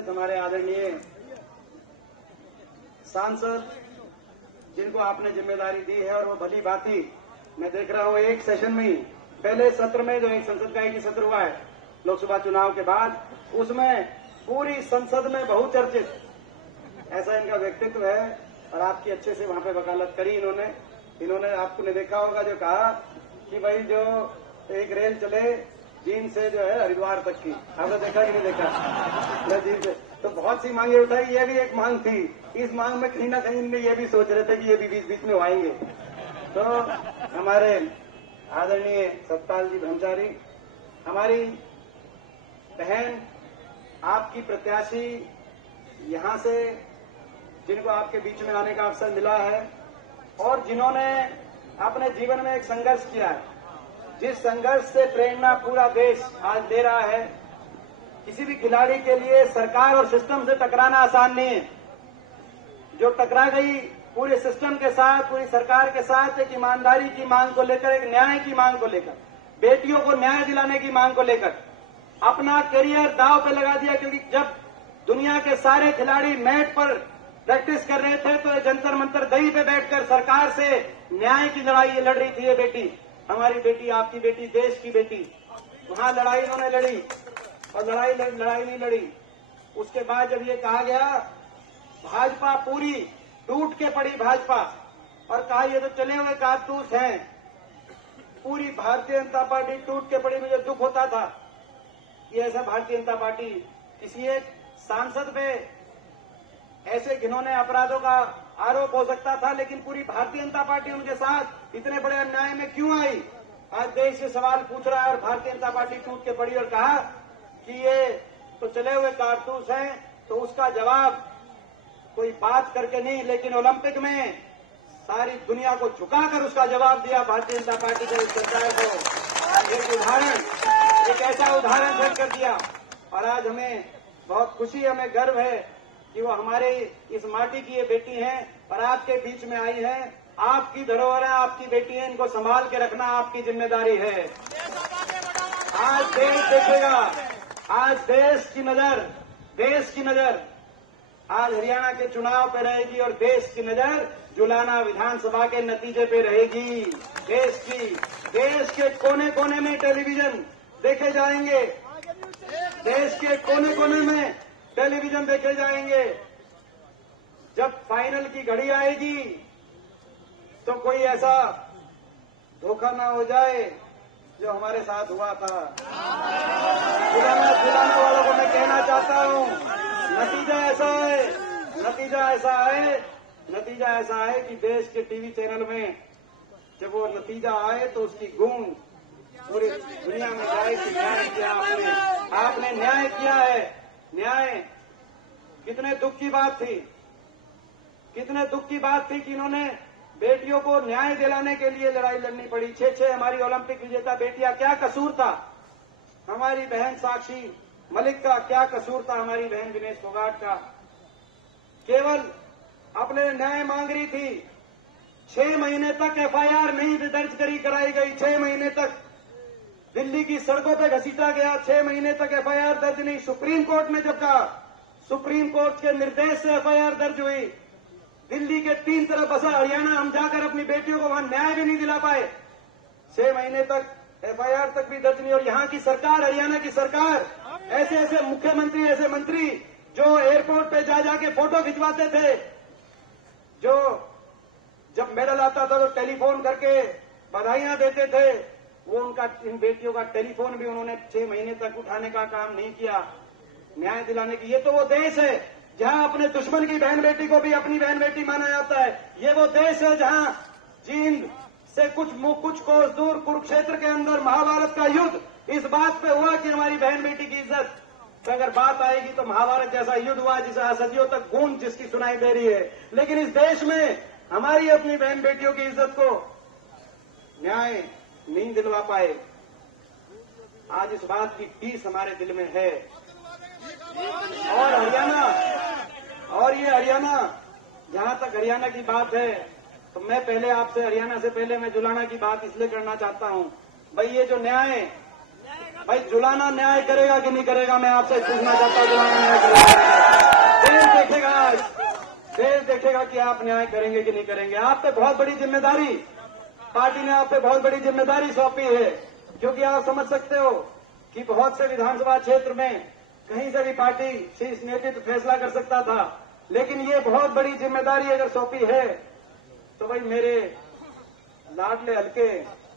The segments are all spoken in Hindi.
उपस्थित हमारे आदरणीय सांसद जिनको आपने जिम्मेदारी दी है, और वो भली भांति मैं देख रहा हूं एक सेशन में ही, पहले सत्र में जो एक संसद का एक ही सत्र हुआ है लोकसभा चुनाव के बाद, उसमें पूरी संसद में बहुचर्चित ऐसा इनका व्यक्तित्व है, और आपकी अच्छे से वहां पे वकालत करी इन्होंने आपने देखा होगा जो कहा कि भाई जो एक रेल चले जींद से जो है हरिद्वार तक की, आपने देखा कि नहीं देखा? जींद से तो बहुत सी मांगे उठाई, ये भी एक मांग थी। इस मांग में कहीं ना कहीं इनमें ये भी सोच रहे थे कि ये भी बीच बीच में आएंगे। तो हमारे आदरणीय सतपाल जी ब्रह्मचारी, हमारी बहन आपकी प्रत्याशी यहां से जिनको आपके बीच में आने का अवसर मिला है, और जिन्होंने अपने जीवन में एक संघर्ष किया है, जिस संघर्ष से प्रेरणा पूरा देश आज ले रहा है। किसी भी खिलाड़ी के लिए सरकार और सिस्टम से टकराना आसान नहीं है। जो टकरा गई पूरे सिस्टम के साथ, पूरी सरकार के साथ, एक ईमानदारी की मांग को लेकर, एक न्याय की मांग को लेकर, बेटियों को न्याय दिलाने की मांग को लेकर अपना करियर दांव पे लगा दिया। क्योंकि जब दुनिया के सारे खिलाड़ी मैट पर प्रैक्टिस कर रहे थे तो जंतर मंतर दही पे बैठकर सरकार से न्याय की लड़ाई लड़ रही थी। ये बेटी, हमारी बेटी, आपकी बेटी, देश की बेटी, वहां लड़ाई इन्होंने लड़ी, और लड़ाई नहीं लड़ी। उसके बाद जब ये कहा गया, भाजपा पूरी टूट के पड़ी भाजपा, और कहा ये तो चले हुए कारतूस हैं, पूरी भारतीय जनता पार्टी टूट के पड़ी। मुझे दुख होता था कि ऐसा भारतीय जनता पार्टी किसी एक सांसद पे ऐसे घिनौने अपराधों का आरोप हो सकता था, लेकिन पूरी भारतीय जनता पार्टी उनके साथ इतने बड़े अन्याय में क्यों आई? आज देश से सवाल पूछ रहा है, और भारतीय जनता पार्टी टूट के पड़ी और कहा कि ये तो चले हुए कारतूस हैं। तो उसका जवाब कोई बात करके नहीं, लेकिन ओलंपिक में सारी दुनिया को झुकाकर उसका जवाब दिया भारतीय जनता पार्टी के इस सरकार को। एक उदाहरण, एक ऐसा उदाहरण सेट कर दिया, और आज हमें बहुत खुशी, हमें गर्व है कि वो हमारे इस माटी की ये बेटी हैं, और आपके बीच में आई हैं। आपकी धरोहर है, आपकी बेटी है, इनको संभाल के रखना आपकी जिम्मेदारी है। आज देश देखेगा, आज देश की नजर आज हरियाणा के चुनाव पे रहेगी, और देश की नजर जुलाना विधानसभा के नतीजे पे रहेगी। देश के कोने कोने में टेलीविजन देखे जाएंगे, देश के कोने कोने में टेलीविजन देखे जाएंगे। जब फाइनल की घड़ी आएगी तो कोई ऐसा धोखा ना हो जाए जो हमारे साथ हुआ था। दिलाने वालों को मैं कहना चाहता हूं, नतीजा ऐसा है कि देश के टीवी चैनल में जब वो नतीजा आए तो उसकी गूंज पूरी दुनिया में जाए कि न्याय किया आपने न्याय किया है। न्याय कितने दुख की बात थी कि इन्होंने बेटियों को न्याय दिलाने के लिए लड़ाई लड़नी पड़ी। 6 हमारी ओलंपिक विजेता बेटियां, क्या कसूर था? हमारी बहन साक्षी मलिक का क्या कसूर था? हमारी बहन विनेश फोगाट का केवल अपने न्याय मांग रही थी। 6 महीने तक एफआईआर नहीं दर्ज कराई गई। 6 महीने तक दिल्ली की सड़कों पे घसीटा गया। 6 महीने तक एफआईआर दर्ज नहीं। सुप्रीम कोर्ट ने जब कहा, सुप्रीम कोर्ट के निर्देश से एफआईआर दर्ज हुई। दिल्ली के 3 तरफ बसा हरियाणा, हम जाकर अपनी बेटियों को वहां न्याय भी नहीं दिला पाए। 6 महीने तक एफआईआर तक भी दर्ज नहीं। और यहां की सरकार, हरियाणा की सरकार, ऐसे मुख्यमंत्री, ऐसे मंत्री जो एयरपोर्ट पे जाके फोटो खिंचवाते थे, जो जब मेडल आता था तो टेलीफोन करके बधाइयां देते थे, वो उनका, इन बेटियों का टेलीफोन भी उन्होंने 6 महीने तक उठाने का काम नहीं किया न्याय दिलाने की। ये तो वो देश है जहां अपने दुश्मन की बहन बेटी को भी अपनी बहन बेटी माना जाता है। ये वो देश है जहां जींद से कुछ कोस दूर कुरुक्षेत्र के अंदर महाभारत का युद्ध इस बात पे हुआ कि हमारी बहन बेटी की इज्जत। तो अगर बात आएगी तो महाभारत जैसा युद्ध हुआ जिसे सदियों तक गूंज जिसकी सुनाई दे रही है। लेकिन इस देश में हमारी अपनी बहन बेटियों की इज्जत को न्याय नहीं दिलवा पाए। आज इस बात की टीस हमारे दिल में है। और ये हरियाणा, जहां तक हरियाणा की बात है, तो मैं पहले आपसे, हरियाणा से पहले मैं जुलाना की बात इसलिए करना चाहता हूं। भाई ये जो न्याय भाई जुलाना न्याय करेगा कि नहीं करेगा, मैं आपसे पूछना चाहता हूँ। जुलाना न्याय करेगा? देश देखेगा, देश देखेगा कि आप न्याय करेंगे कि नहीं करेंगे। आप पे बहुत बड़ी जिम्मेदारी, पार्टी ने आप पे बहुत बड़ी जिम्मेदारी सौंपी है, क्योंकि आप समझ सकते हो कि बहुत से विधानसभा क्षेत्र में कहीं से भी पार्टी शीर्ष नेतृत्व फैसला कर सकता था, लेकिन ये बहुत बड़ी जिम्मेदारी अगर सौंपी है तो भाई मेरे लाडले हल्के,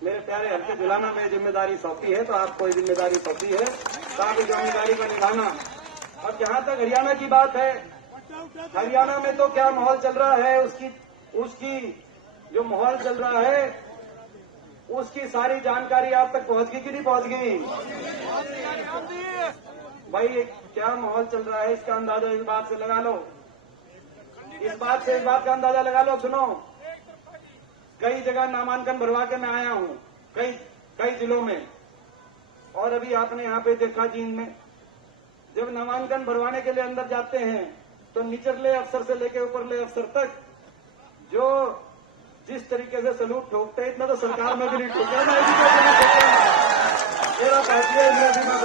मेरे प्यारे हल्के जुलाना में जिम्मेदारी सौंपी है, तो आपको जिम्मेदारी सौंपी है, तो आप इस जिम्मेदारी को निभाना। और जहां तक हरियाणा की बात है, हरियाणा में तो क्या माहौल चल रहा है, उसकी जो माहौल चल रहा है उसकी सारी जानकारी आप तक पहुंच गई कि नहीं पहुंच गई? भाई क्या माहौल चल रहा है इसका अंदाजा इस बात से लगा लो, इस बात का अंदाजा लगा लो। सुनो, कई जगह नामांकन भरवा के मैं आया हूं, कई जिलों में, और अभी आपने यहां पे देखा जींद में, जब नामांकन भरवाने के लिए अंदर जाते हैं तो निचले अफसर से लेकर ऊपरले अफसर तक जो जिस तरीके से सलूट ठोकते हैं, इतना तो सरकार में भी नहीं ठोके। मेरा पार्टी है, मैं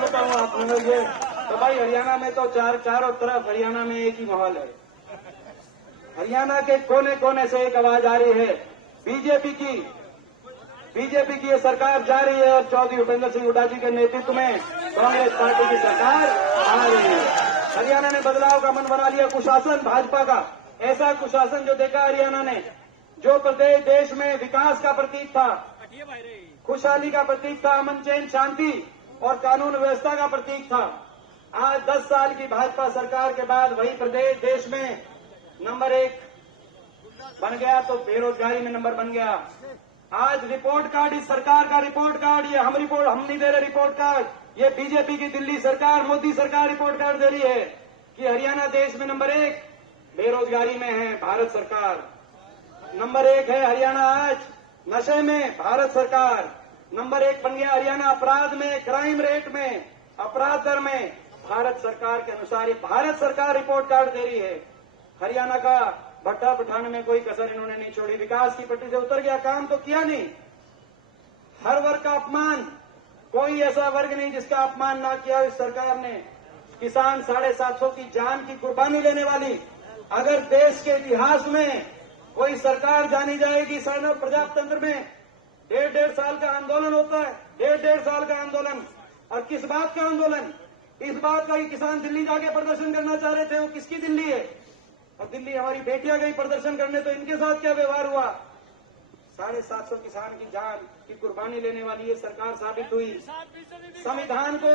बताऊं आप लोग ये तो भाई हरियाणा में तो चारों तरफ हरियाणा में एक ही माहौल है। हरियाणा के कोने कोने से एक आवाज आ रही है, बीजेपी की ये सरकार जा रही है और चौधरी भूपेंद्र सिंह हुड्डा जी के नेतृत्व में कांग्रेस पार्टी की सरकार आ रही है। हरियाणा ने बदलाव का मन बना लिया, कुशासन भाजपा का, ऐसा कुशासन जो देखा हरियाणा ने, जो प्रदेश देश में विकास का प्रतीक था, खुशहाली का प्रतीक था, अमन चैन शांति और कानून व्यवस्था का प्रतीक था, आज 10 साल की भाजपा सरकार के बाद वही प्रदेश देश में नंबर 1 बन गया, तो बेरोजगारी में नंबर बन गया। आज रिपोर्ट कार्ड, इस सरकार का रिपोर्ट कार्ड, ये हम नहीं दे रहे रिपोर्ट कार्ड, ये बीजेपी की दिल्ली सरकार, मोदी सरकार रिपोर्ट कार्ड दे रही है कि हरियाणा देश में नंबर 1 बेरोजगारी में है, भारत सरकार नंबर 1 है। हरियाणा आज नशे में, भारत सरकार नंबर 1 बन गया। हरियाणा अपराध में, क्राइम रेट में, अपराध दर में, भारत सरकार के अनुसार, ये भारत सरकार रिपोर्ट कार्ड दे रही है। हरियाणा का भट्टा बिठाने में कोई कसर इन्होंने नहीं छोड़ी, विकास की पटरी से उतर गया, काम तो किया नहीं। हर वर्ग का अपमान, कोई ऐसा वर्ग नहीं जिसका अपमान ना किया इस सरकार ने। किसान 750 की जान की कुर्बानी लेने वाली, अगर देश के इतिहास में कोई सरकार जानी जाएगी प्रजातंत्र में, 1.5 साल का आंदोलन होता है, 1.5 साल का आंदोलन। और किस बात का आंदोलन? इस बात का कि किसान दिल्ली जाके प्रदर्शन करना चाह रहे थे, वो किसकी दिल्ली है? और दिल्ली हमारी बेटियां गई प्रदर्शन करने, तो इनके साथ क्या व्यवहार हुआ? 750 किसान की जान की कुर्बानी लेने वाली ये सरकार साबित हुई। संविधान को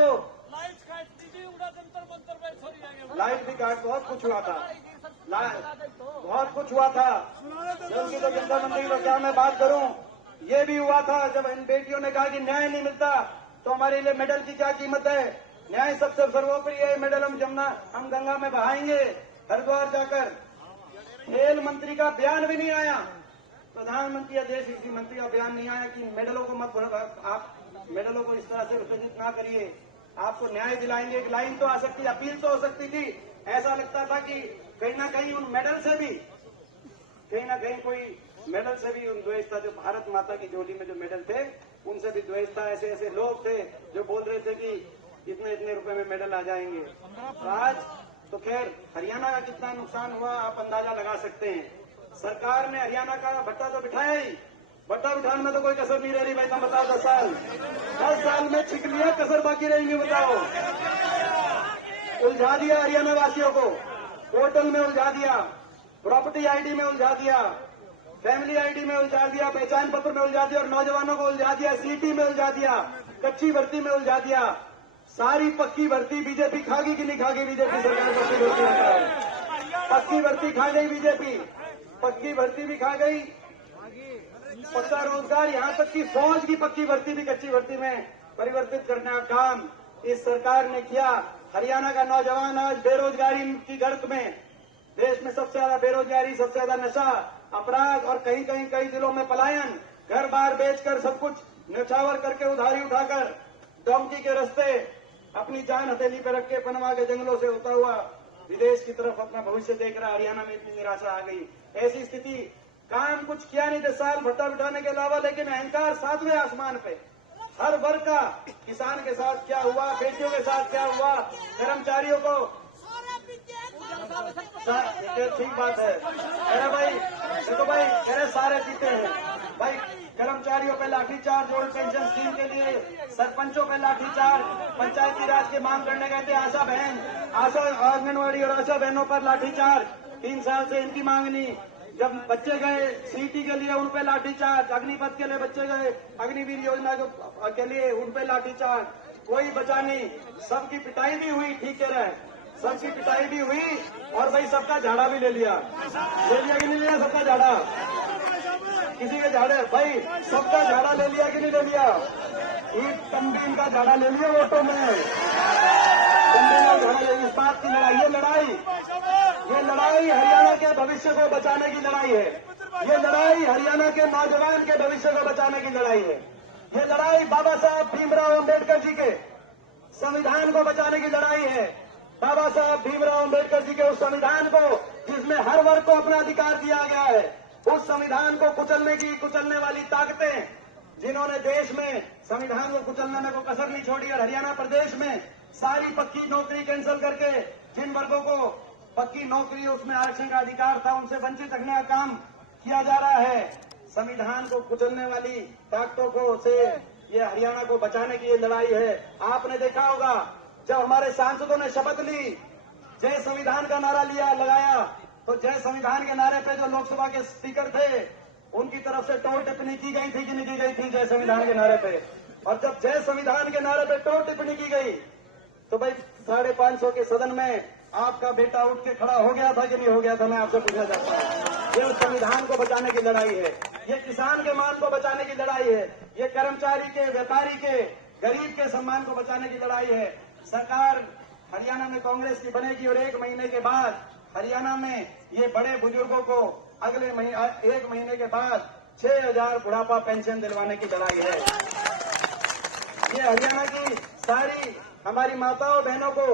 लाइट भी काट, बहुत कुछ हुआ था, बहुत कुछ हुआ था। जबकि तो जनता मंत्री का क्या मैं बात करूं, ये भी हुआ था जब इन बेटियों ने कहा कि न्याय नहीं मिलता तो हमारे लिए मेडल की क्या कीमत है, न्याय सबसे सर्वोपरि है, मेडल हम गंगा में बहाएंगे हरिद्वार जाकर। खेल मंत्री का बयान भी नहीं आया, प्रधानमंत्री या देश कृषि मंत्री का बयान नहीं आया कि मेडलों को मत, आप मेडलों को इस तरह से विसर्जित ना करिए, आपको न्याय दिलाएंगे। एक लाइन तो आ सकती, अपील तो हो सकती थी। ऐसा लगता था कि कहीं ना कहीं उन मेडल से भी, कहीं ना कहीं कोई मेडल से भी उन द्वेष था, जो भारत माता की झोली में जो मेडल थे उनसे भी द्वेष था। ऐसे ऐसे लोग थे जो बोल रहे थे कि इतने इतने रुपए में मेडल आ जाएंगे। तो आज तो खैर हरियाणा का कितना नुकसान हुआ आप अंदाजा लगा सकते हैं। सरकार ने हरियाणा का भट्टा तो बिठाया ही, भट्टा बिठाने में तो कोई कसर नहीं रह रही भाई। तुम बताओ 10 साल में छिक लिया, कसर बाकी रहेंगी बताओ। उलझा दिया हरियाणा वासियों को, पोर्टल में उलझा दिया, प्रॉपर्टी आईडी में उलझा दिया, फैमिली आईडी में उलझा दिया, पहचान पत्र में उलझा दिया, और नौजवानों को उलझा दिया, सीटी में उलझा दिया, कच्ची भर्ती में उलझा दिया। सारी पक्की भर्ती बीजेपी खागी कि नहीं खागी? बीजेपी सरकार पक्की भर्ती खा गई, बीजेपी पक्की भर्ती भी खा गई, पक्का रोजगार, यहां तक कि फौज की पक्की भर्ती भी कच्ची भर्ती में परिवर्तित करने का काम इस सरकार ने किया। हरियाणा का नौजवान आज बेरोजगारी की गर्त में, देश में सबसे ज्यादा बेरोजगारी, सबसे ज्यादा नशा, अपराध और कहीं कहीं कई जिलों में पलायन, घर बार बेचकर सब कुछ न्यौछावर करके उधारी उठाकर डोंकी के रास्ते अपनी जान हथेली पर रख के पनवा के जंगलों से होता हुआ विदेश की तरफ अपना भविष्य देख रहा। हरियाणा में इतनी निराशा आ गई। ऐसी स्थिति, काम कुछ किया नहीं 10 साल भट्टा बिठाने के अलावा, लेकिन अहंकार 7वें आसमान पे, हर वर्ग का, किसान के साथ क्या हुआ, बेटियों के साथ क्या हुआ, कर्मचारियों को, ठीक बात है। अरे भाई देखो भाई, अरे सारे जीते हैं भाई। कर्मचारियों पे लाठीचार्ज, ओल्ड पेंशन स्कीम के लिए सरपंचों पे लाठीचार्ज, पंचायती राज की मांग करने गए थे आशा बहन, आशा आंगनबाड़ी और आशा बहनों पर लाठीचार्ज, 3 साल से इनकी मांग नहीं। जब बच्चे गए सीटी के लिए उन पे लाठीचार्ज, अग्निपथ के लिए बच्चे गए अग्निवीर योजना के लिए उन पे लाठीचार्ज, कोई बचा नहीं। सबकी पिटाई भी हुई, ठीक कह रहे हैं, सबकी पिटाई भी हुई और भाई सबका झाड़ा भी ले लिया कि नहीं लिया? सबका झाड़ा, किसी के झाड़े भाई सबका झाड़ा ले लिया कि नहीं ले लिया? ईट तंबीन का झाड़ा ले लिया वोटों में, तंबीन का झाड़ा ले। इस बात की लड़ाई, ये लड़ाई हरियाणा के भविष्य को बचाने की लड़ाई है। ये लड़ाई हरियाणा के नौजवान के भविष्य को बचाने की लड़ाई है। ये लड़ाई बाबा साहब भीमराव अम्बेडकर जी के संविधान को बचाने की लड़ाई है। बाबा साहब भीमराव अम्बेडकर जी के उस संविधान को जिसमें हर वर्ग को अपना अधिकार दिया गया है, उस संविधान को कुचलने वाली ताकतें जिन्होंने देश में संविधान को कुचलने में कोई कसर नहीं छोड़ी और हरियाणा प्रदेश में सारी पक्की नौकरी कैंसिल करके जिन वर्गों को पक्की नौकरी उसमें आरक्षण का अधिकार था उनसे वंचित रखने का काम किया जा रहा है। संविधान को कुचलने वाली ताकतों को से ये हरियाणा को बचाने की ये लड़ाई है। आपने देखा होगा जब हमारे सांसदों ने शपथ ली, जय संविधान का नारा लगाया, तो जय संविधान के नारे पे जो लोकसभा के स्पीकर थे उनकी तरफ से टोल टिप्पणी की गई थी कि नहीं की गई थी जय संविधान के नारे पे? और जब जय संविधान के नारे पे टोल टिप्पणी की गई तो भाई 550 के सदन में आपका बेटा उठ के खड़ा हो गया था कि नहीं हो गया था? मैं आपसे पूछना चाहता हूँ। ये संविधान को बचाने की लड़ाई है, ये किसान के मान को बचाने की लड़ाई है, ये कर्मचारी के, व्यापारी के, गरीब के सम्मान को बचाने की लड़ाई है। सरकार हरियाणा में कांग्रेस की बनेगी और 1 महीने के बाद हरियाणा में ये बड़े बुजुर्गों को अगले 1 महीने के बाद 6000 बुढ़ापा पेंशन दिलवाने की लड़ाई है। ये हरियाणा की सारी हमारी माताओं बहनों को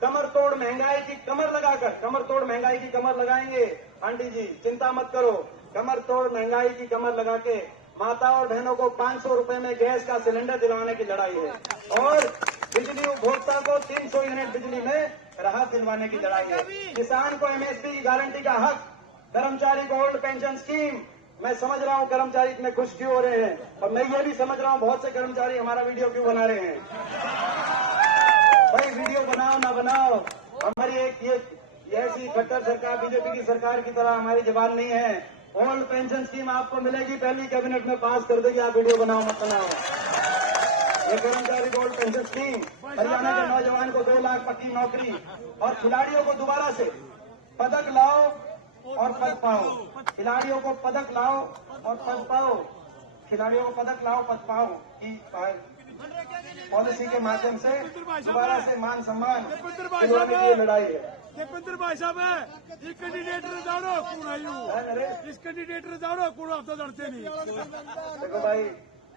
कमर तोड़ महंगाई की कमर लगाएंगे। आंटी जी चिंता मत करो, कमर तोड़ महंगाई की कमर लगा के माता और बहनों को 500 रुपए में गैस का सिलेंडर दिलवाने की लड़ाई है और बिजली उपभोक्ता को 300 यूनिट बिजली में राहत दिलवाने की लड़ाई है। किसान को एमएसपी की गारंटी का हक, कर्मचारी को ओल्ड पेंशन स्कीम। मैं समझ रहा हूं कर्मचारी इतने खुश क्यों हो रहे हैं और मैं ये भी समझ रहा हूं बहुत से कर्मचारी हमारा वीडियो क्यों बना रहे हैं। भाई वीडियो बनाओ ना बनाओ, हमारी एक ये ऐसी खट्टर सरकार बीजेपी की सरकार की तरह हमारी जबान नहीं है। ओल्ड पेंशन स्कीम आपको मिलेगी, पहली कैबिनेट में पास कर देगी, आप वीडियो बनाओ मत बनाओ। ये कर्मचारी को ओल्ड पेंशन स्कीम, हरियाणा के नौजवान को 2 लाख पक्की नौकरी और खिलाड़ियों को दोबारा से पदक लाओ और पद पाओ। खिलाड़ियों को पदक लाओ और पद पाओ, खिलाड़ियों को पदक लाओ पद पाओ की पॉलिसी के माध्यम से दोबारा से मान सम्मान दिलवाने की लड़ाई है। भाई साहब है कैंडिडेट जाओ कौन आयु इस कैंडिडेट जाओ कौन आप तो लड़ते नहीं। देखो भाई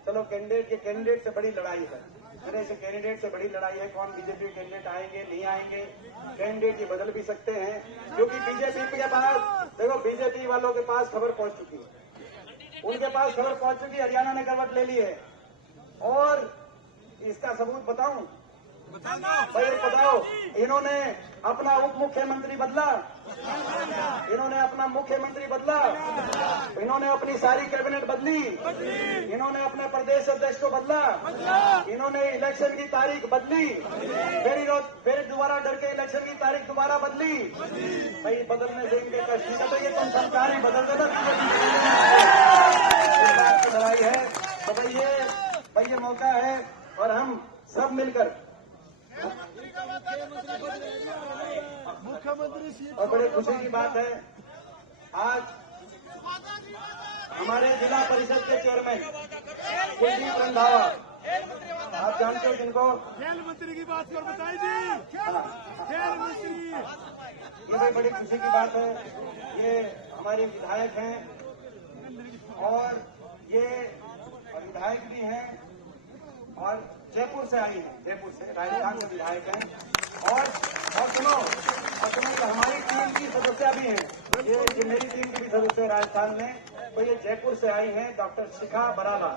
चलो कैंडिडेट से बड़ी लड़ाई है, मेरे से कैंडिडेट से बड़ी लड़ाई है। कौन बीजेपी कैंडिडेट आएंगे नहीं आएंगे, कैंडिडेट ये बदल भी सकते हैं क्योंकि बीजेपी के पास देखो बीजेपी वालों के पास खबर पहुंच चुकी है, उनके पास खबर पहुंच चुकी, हरियाणा ने करवट ले ली है। और इसका सबूत बताऊं भाई, बताओ इन्होंने अपना उप मुख्यमंत्री बदला, इन्होंने अपना मुख्यमंत्री बदला, इन्होंने अपनी सारी कैबिनेट बदली, इन्होंने अपने प्रदेश अध्यक्ष को बदला, इन्होंने इलेक्शन की तारीख बदली, फिर दोबारा डर के इलेक्शन की तारीख दोबारा बदली। भाई बदलने से इनके कष्ट तो ये तुम सरकार ही बदल देना लड़ाई है। तो भाई ये मौका है और हम सब मिलकर मुख्यमंत्री और बड़े खुशी की बात है आज हमारे जिला परिषद के चेयरमैन कुलदीप रंधावा, आप जानते हो जिनको खेल मंत्री की बात कर बताइए जी, खेल मंत्री, ये भी बड़ी खुशी की बात है। ये हमारे विधायक हैं और ये विधायक भी हैं और जयपुर से आई है, जयपुर से राजस्थान से विधायक हैं और सुनो तो हमारी टीम की सदस्य भी हैं, ये मेरी टीम की भी सदस्य है राजस्थान में। तो ये जयपुर से आई हैं डॉक्टर शिखा बराला।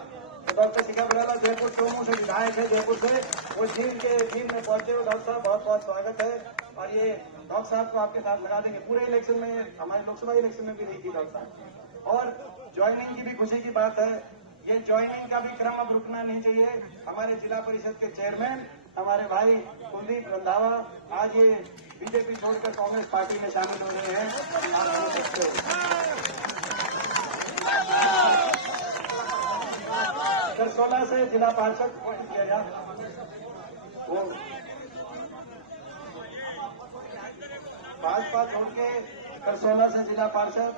तो डॉक्टर शिखा बराला जयपुर चोमू से विधायक है, जयपुर से। वो जींद में पहुंचे हुए। डॉक्टर साहब बहुत बहुत स्वागत है। और ये डॉक्टर साहब को आपके साथ लगा देंगे पूरे इलेक्शन में, हमारे लोकसभा इलेक्शन में भी रही थी डॉक्टर साहब। और ज्वाइनिंग की भी खुशी की बात है। ये ज्वाइनिंग का भी क्रम अब रुकना नहीं चाहिए। हमारे जिला परिषद के चेयरमैन हमारे भाई कुलदीप रंधावा आज ये बीजेपी छोड़कर कांग्रेस पार्टी में शामिल हो रहे हैं। आप देख सकते हो। करसोला से जिला पार्षद किया जा वो भाजपा छोड़ के करसोला से जिला पार्षद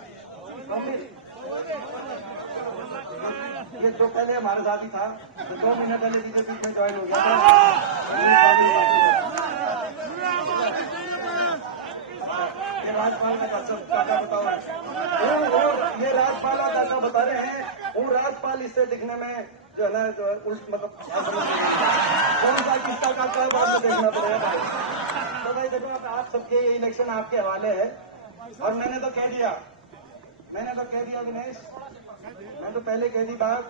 ये तो पहले हमारे साथ ही था, तो 2 महीने पहले बीजेपी में ज्वाइन हो गया था। ये राज्यपाल का काका बताओ, ये राज्यपाल का काका बता रहे हैं। वो राज्यपाल इससे दिखने में जो है ना, जो मतलब कौन सा किसका काका है बाद में देखना पड़ेगा भाई। तो भाई देखो, आप सबके ये इलेक्शन आपके हवाले है। और मैंने तो कह दिया विनेश, मैं तो पहले कह दी बात।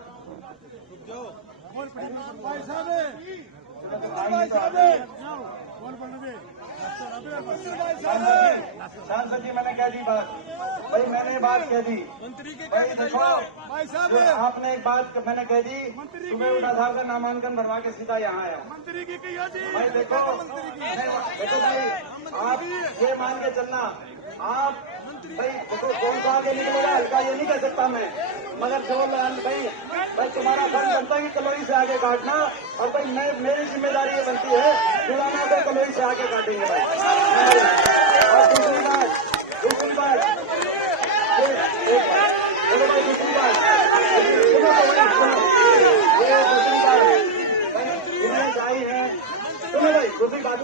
सांसद जी मैंने कह दी बात भाई, मैंने बात कह दी भाई। देखो आपने एक बात मैंने कह दी, सुबह उठा साहब का नामांकन भरवा के सीधा यहाँ आया भाई। देखो भाई, आप ये मान के चलना, आप भाई देखो कौन सा आगे निकलेगा हल्का ये नहीं कह सकता मैं, मगर जो भाई तुम्हारा फर्ज बनता है कि कलोई से आगे काटना। और भाई मेरी जिम्मेदारी ये बनती है जुलाना को कलोई से आगे काटेंगे भाई। और दूसरी बात बोलो भाई, दूसरी बात आई है। सुनो भाई, दूसरी बात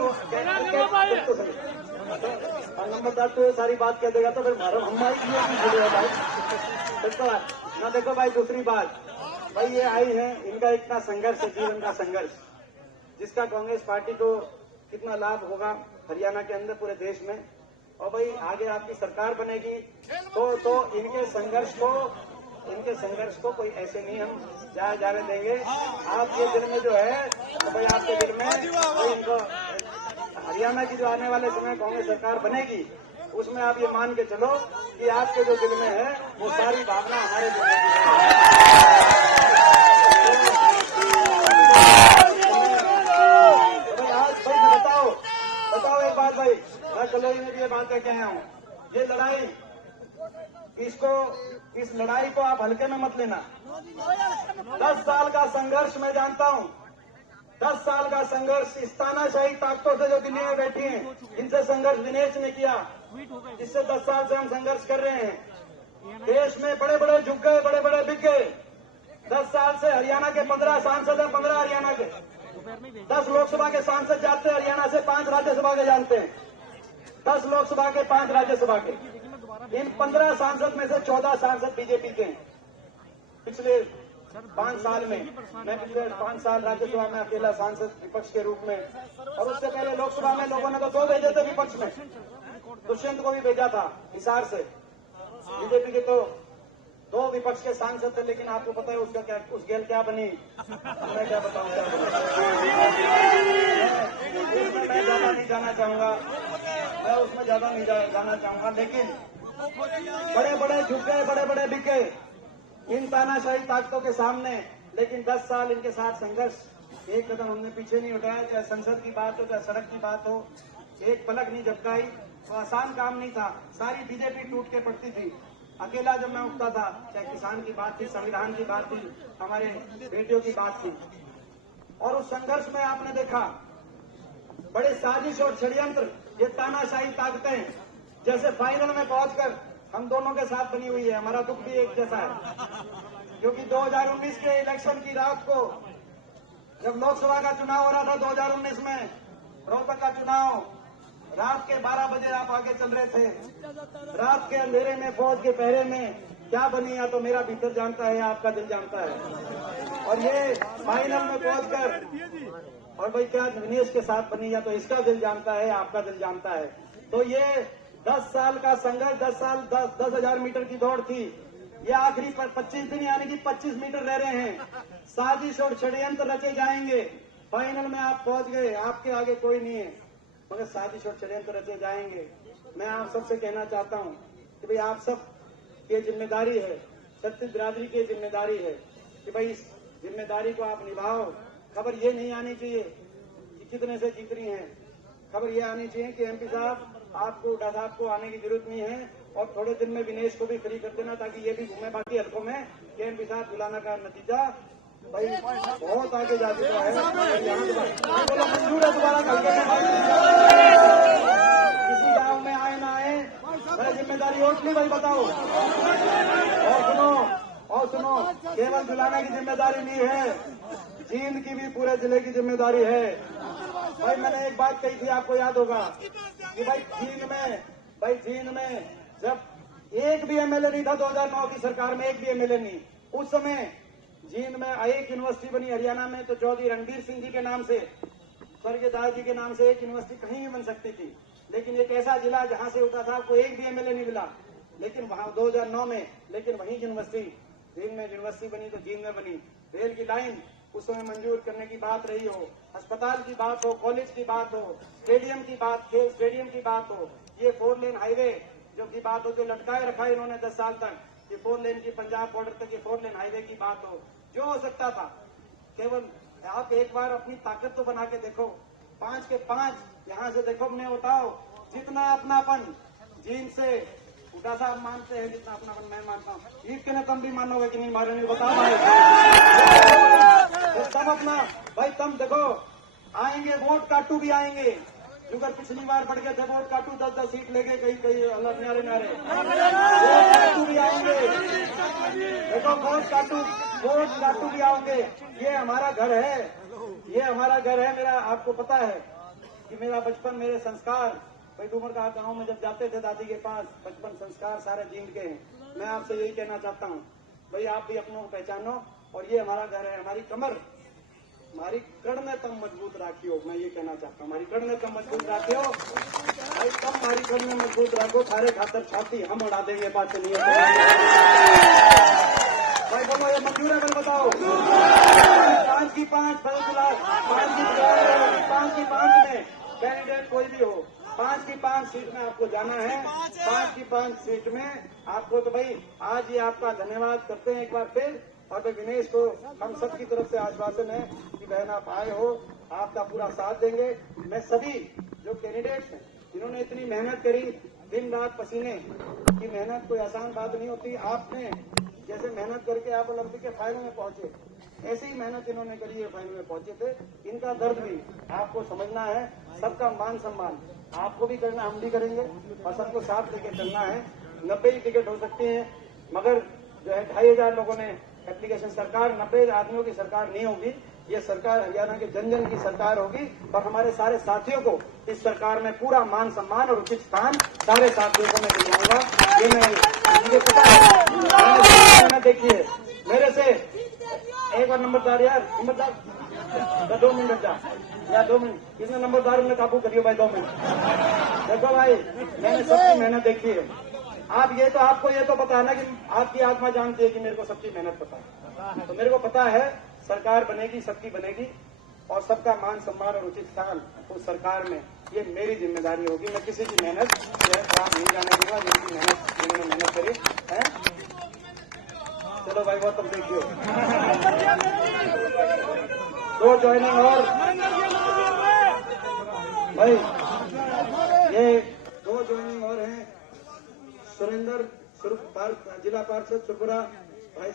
और नंबरदार तो सारी बात कह देगा तो फिर हमारी भाई। ना देखो भाई, दूसरी बात भाई, ये आई है, इनका इतना संघर्ष है, जीवन का संघर्ष, जिसका कांग्रेस पार्टी को कितना लाभ होगा हरियाणा के अंदर, पूरे देश में। और भाई आगे आपकी सरकार बनेगी तो इनके संघर्ष को कोई ऐसे नहीं हम जाने देंगे। आपके दिल में जो है तो भाई, आपके दिल में तो इनको हरियाणा की जो आने वाले समय कांग्रेस सरकार बनेगी, उसमें आप ये मान के चलो कि आपके जो दिल में है वो सारी भावना हमारे दिल में भाई। बताओ एक बात भाई, मैं कलोई में भी ये बात कह के आया हूँ। ये लड़ाई, इस लड़ाई को आप हल्के में मत लेना। 10 साल का संघर्ष मैं जानता हूँ, 10 साल का संघर्ष इस तानाशाही ताकतों से जो दिल्ली में बैठी हैं, इनसे संघर्ष दिनेश ने किया। इससे 10 साल से हम संघर्ष कर रहे हैं। देश में बड़े बड़े झुक गए, बड़े बड़े बिक गए। 10 साल से हरियाणा के 15 सांसद हैं, 15 हरियाणा के 10 लोकसभा के सांसद जाते हैं हरियाणा से, 5 राज्यसभा के जानते हैं। 10 लोकसभा के 5 राज्यसभा के, इन 15 सांसद में से 14 सांसद बीजेपी के हैं। पिछले 5 साल में मैं पिछले 5 साल राज्यसभा में अकेला सांसद विपक्ष के रूप में, और उससे पहले लोकसभा में लोगों ने तो 2 भेजे थे विपक्ष में। दुष्यंत को भी भेजा था हिसार से। बीजेपी के तो 2 विपक्ष के सांसद थे, लेकिन आपको पता है उसका क्या, उस गेल क्या बनी, मैं क्या बताऊं क्या बनी। मैं ज्यादा नहीं जाना चाहूंगा, लेकिन बड़े बड़े झुक गए, बड़े बड़े बिक गए इन तानाशाही ताकतों के सामने। लेकिन 10 साल इनके साथ संघर्ष, एक कदम हमने पीछे नहीं उठाया। चाहे संसद की बात हो, चाहे सड़क की बात हो, एक पलक नहीं झपकाई। तो आसान काम नहीं था, सारी बीजेपी टूट के पड़ती थी। अकेला जब मैं उठता था, चाहे किसान की बात थी, संविधान की बात थी, हमारे बेटियों की बात थी। और उस संघर्ष में आपने देखा बड़े साजिश और षड्यंत्र, ये तानाशाही ताकतें जैसे फाइनल में पहुंचकर हम दोनों के साथ बनी हुई है। हमारा दुख भी एक जैसा है, क्योंकि 2019 के इलेक्शन की रात को, जब लोकसभा का चुनाव हो रहा था 2019 में, रोहतक का चुनाव, रात के 12 बजे आप आगे चल रहे थे। रात के अंधेरे में, फौज के पहरे में क्या बनी, या तो मेरा भीतर जानता है या आपका दिल जानता है। और ये फाइनल में पहुंचकर, और भाई क्या दिनेश के साथ बनी, या तो इसका दिल जानता है या आपका दिल जानता है। तो ये 10 साल का संघर्ष, 10 साल 10,000 मीटर की दौड़ थी। ये आखिरी 25 दिन यानी कि 25 मीटर रह रहे हैं। साजिश और षड्यंत्र रचे जाएंगे। फाइनल में आप पहुंच गए, आपके आगे कोई नहीं है, मगर साजिश और षड्यंत्र रचे जाएंगे। मैं आप सबसे कहना चाहता हूं कि भाई आप सब की जिम्मेदारी है, छत्तीस बिरादरी की जिम्मेदारी है कि भाई इस जिम्मेदारी को आप निभाओ। खबर ये नहीं आनी चाहिए कि कितने से जीत रही है, खबर ये आनी चाहिए कि एमपी साहब आपको, हुड्डा साहब को आने की जरूरत नहीं है और थोड़े दिन में विनेश को भी फ्री कर देना ताकि ये भी घूमे बाकी हल्कों में कि एमपी साहब बुलाना का नतीजा भाई बहुत आगे जा चुका है। बोलो मंजूर है दोबारा किसी गांव में आए ना आए, मैं जिम्मेदारी और नहीं भाई बताओ। और सुनो, केवल बुलाने की जिम्मेदारी नहीं है, जींद की भी पूरे जिले की जिम्मेदारी है। भाई मैंने एक बात कही थी, आपको याद होगा कि भाई जींद में जब एक भी एमएलए नहीं था 2009 की सरकार में, एक भी एमएलए नहीं, उस समय जींद में एक यूनिवर्सिटी बनी हरियाणा में, तो चौधरी रणबीर सिंह जी के नाम से, स्वर्गीय दास जी के नाम से एक यूनिवर्सिटी कहीं भी बन सकती थी। लेकिन एक ऐसा जिला जहां से हुड्डा साहब को एक भी एमएलए नहीं मिला, लेकिन वहां 2009 में, लेकिन वही यूनिवर्सिटी जींद में यूनिवर्सिटी बनी तो जींद में बनी। रेल की लाइन उस समय मंजूर करने की बात रही हो, अस्पताल की बात हो, कॉलेज की बात हो, स्टेडियम की बात, खेल स्टेडियम की बात हो, ये 4 लेन हाईवे जो की बात हो, जो लटकाए रखा है इन्होंने 10 साल तक, ये 4 लेन की पंजाब बॉर्डर तक ये 4 लेन हाईवे की बात हो, जो हो सकता था। केवल आप एक बार अपनी ताकत तो बना के देखो, 5 के 5 यहाँ से देखो, मैं बताओ जितना अपनापन जींद से हुड्डा साहब मानते हैं, जितना अपनापन मैं मानता हूँ, ईद के न तुम भी मानोगे कि नहीं मानोगे बताओ भाई। तब अपना भाई तुम देखो आएंगे, वोट काटू भी आएंगे, अगर पिछली बार बढ़ गए थे वोट काटू 10-10 सीट लेके कई अलग न्यारे वोट काटू भी आएंगे। देखो वोट काटू भी आएंगे। ये हमारा घर है, ये हमारा घर है। मेरा आपको पता है कि मेरा बचपन, मेरे संस्कार भाई डूमर का गांव में जब जाते थे दादी के पास, बचपन संस्कार सारे जींद के हैं। मैं आपसे यही कहना चाहता हूँ भाई आप भी अपनों को पहचानो, और ये हमारा घर है। हमारी कमर, हमारी कड़ में तुम मजबूत राखियो, मैं ये कहना चाहता हूँ, हमारी कड़ में तुम मजबूत राखियो भाई, तुम हमारी कड़ में मजबूत रखो, थारे खातर छाती हम उड़ा देंगे, बात नहीं है भाई। बोलो ये मंजूर है, भाई बताओ। 5 की 5 5 की 5 में कैंडिडेट कोई भी हो, 5 की 5 सीट में आपको जाना है। 5 की 5 सीट में आपको, तो भाई आज ये आपका धन्यवाद करते हैं एक बार फिर। और भाई विनेश को हम सबकी तरफ से आश्वासन है कि बहन आप आए हो, आपका पूरा साथ देंगे। मैं सभी जो कैंडिडेट्स हैं जिन्होंने इतनी मेहनत करी, दिन रात पसीने की मेहनत, कोई आसान बात नहीं होती। आपने जैसे मेहनत करके आप ओलंपिक के फाइनल में पहुंचे, ऐसी ही मेहनत इन्होंने करी है, फाइनल में पहुंचे थे। इनका दर्द भी आपको समझना है, सबका मान सम्मान आपको भी करना, हम भी करेंगे, और सबको साथ लेके चलना है। 90 ही टिकट हो सकती है, मगर जो है 2500 लोगों ने एप्लीकेशन, सरकार 90 आदमियों की सरकार नहीं होगी, ये सरकार हरियाणा के जन जन की सरकार होगी। और हमारे सारे साथियों को इस सरकार में पूरा मान सम्मान और उचित स्थान सारे साथियों को मैं दिलाऊंगा। ये मुझे पता है। देखिए मेरे से एक बार नंबरदार, यार नंबरदार 2 मिनट जा, या 2 मिनट, इसने नंबरदार ने काबू करियो भाई, 2 मिनट। देखो भाई मैंने सबकी मेहनत देखी है। आप ये तो, आपको ये तो पता है ना कि आपकी आत्मा जानती है कि मेरे को सबकी मेहनत पता है, तो मेरे को पता है सरकार बनेगी, सबकी बनेगी, और सबका मान सम्मान और उचित स्थान उस सरकार में, ये मेरी जिम्मेदारी होगी। मैं किसी की मेहनत खराब नहीं जाने दूंगा, जिनकी जिन्होंने मेहनत करी है। चलो भाई वो तुम देखियो 2 ज्वाइनिंग और भाई, ये 2 ज्वाइनिंग और हैं। सुरेंद्र जिला पार्षद सुरपुरा भाई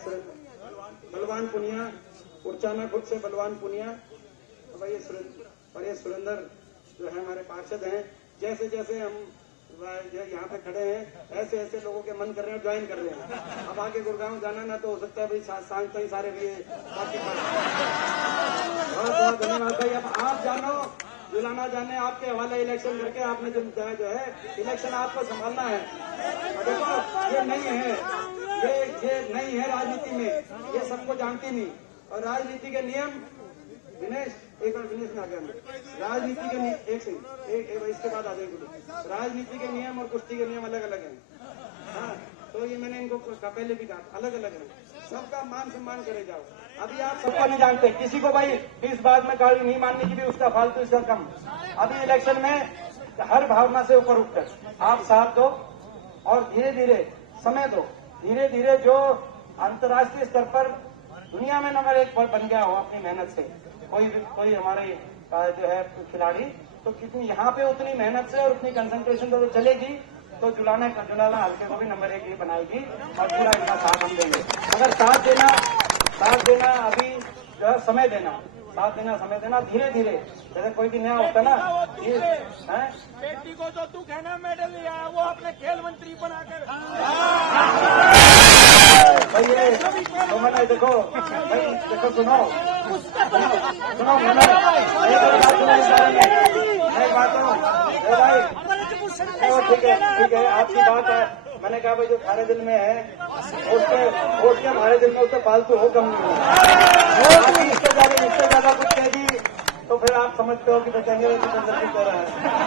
बलवान पुनिया, उर्चाना खुद से बलवान पुनिया, तो भाई ये सुरेंद्र जो है हमारे पार्षद हैं। जैसे जैसे हम यहाँ पे खड़े हैं, ऐसे ऐसे लोगों के मन कर रहे हैं, ज्वाइन कर रहे हैं। अब आगे गुड़गांव जाना ना तो हो सकता है भाई सांझ तक सारे भी बाकी। बहुत बहुत धन्यवाद भाई। अब आप जानो, जुलाना जाने, आपके हवाले इलेक्शन करके आपने जो है इलेक्शन आपको संभालना है। देखो ये नहीं है, ये नहीं है राजनीति में, ये सबको जानती नहीं। और राजनीति के नियम, विनेश एक बार विनेश में आ गया, राजनीति के नियम एक इसके बाद आ जाएंगे। राजनीति के नियम और कुश्ती के नियम अलग अलग हैं। हाँ, तो ये मैंने इनको पहले भी कहा, अलग अलग है, सबका मान सम्मान करे जाओ। अभी आप सबको नहीं जानते, किसी को भाई इस बात में गाड़ी नहीं मानने की भी उसका फालतू, इसका कम। अभी इलेक्शन में हर भावना से ऊपर उठकर आप साथ दो और धीरे धीरे समय दो। धीरे धीरे जो अंतर्राष्ट्रीय स्तर पर दुनिया में नंबर 1 बन गया हो अपनी मेहनत से, कोई हमारे जो है खिलाड़ी, तो कितनी यहाँ पे उतनी मेहनत से और उतनी कंसंट्रेशन तो चलेगी, तो जुलाना हल्के को भी नंबर 1 ही बनाएगी और पूरा इतना साथ हम देंगे। अगर साथ देना अभी जो है समय देना धीरे धीरे, जैसे कोई भी नया होता है ना, बेटी को जो तू कहना मेडल लिया वो अपने खेल मंत्री बनाकर भाई ये तो मैंने देखो सुनो मैं बात भाई, ठीक है आपकी बात है। मैंने कहा भाई जो हमारे दिल में है उसके हमारे दिल में उससे फालतू हो कम नहीं, इससे ज्यादा कुछ कह दी तो फिर आप समझते हो कि बचेंगे कि रहा है।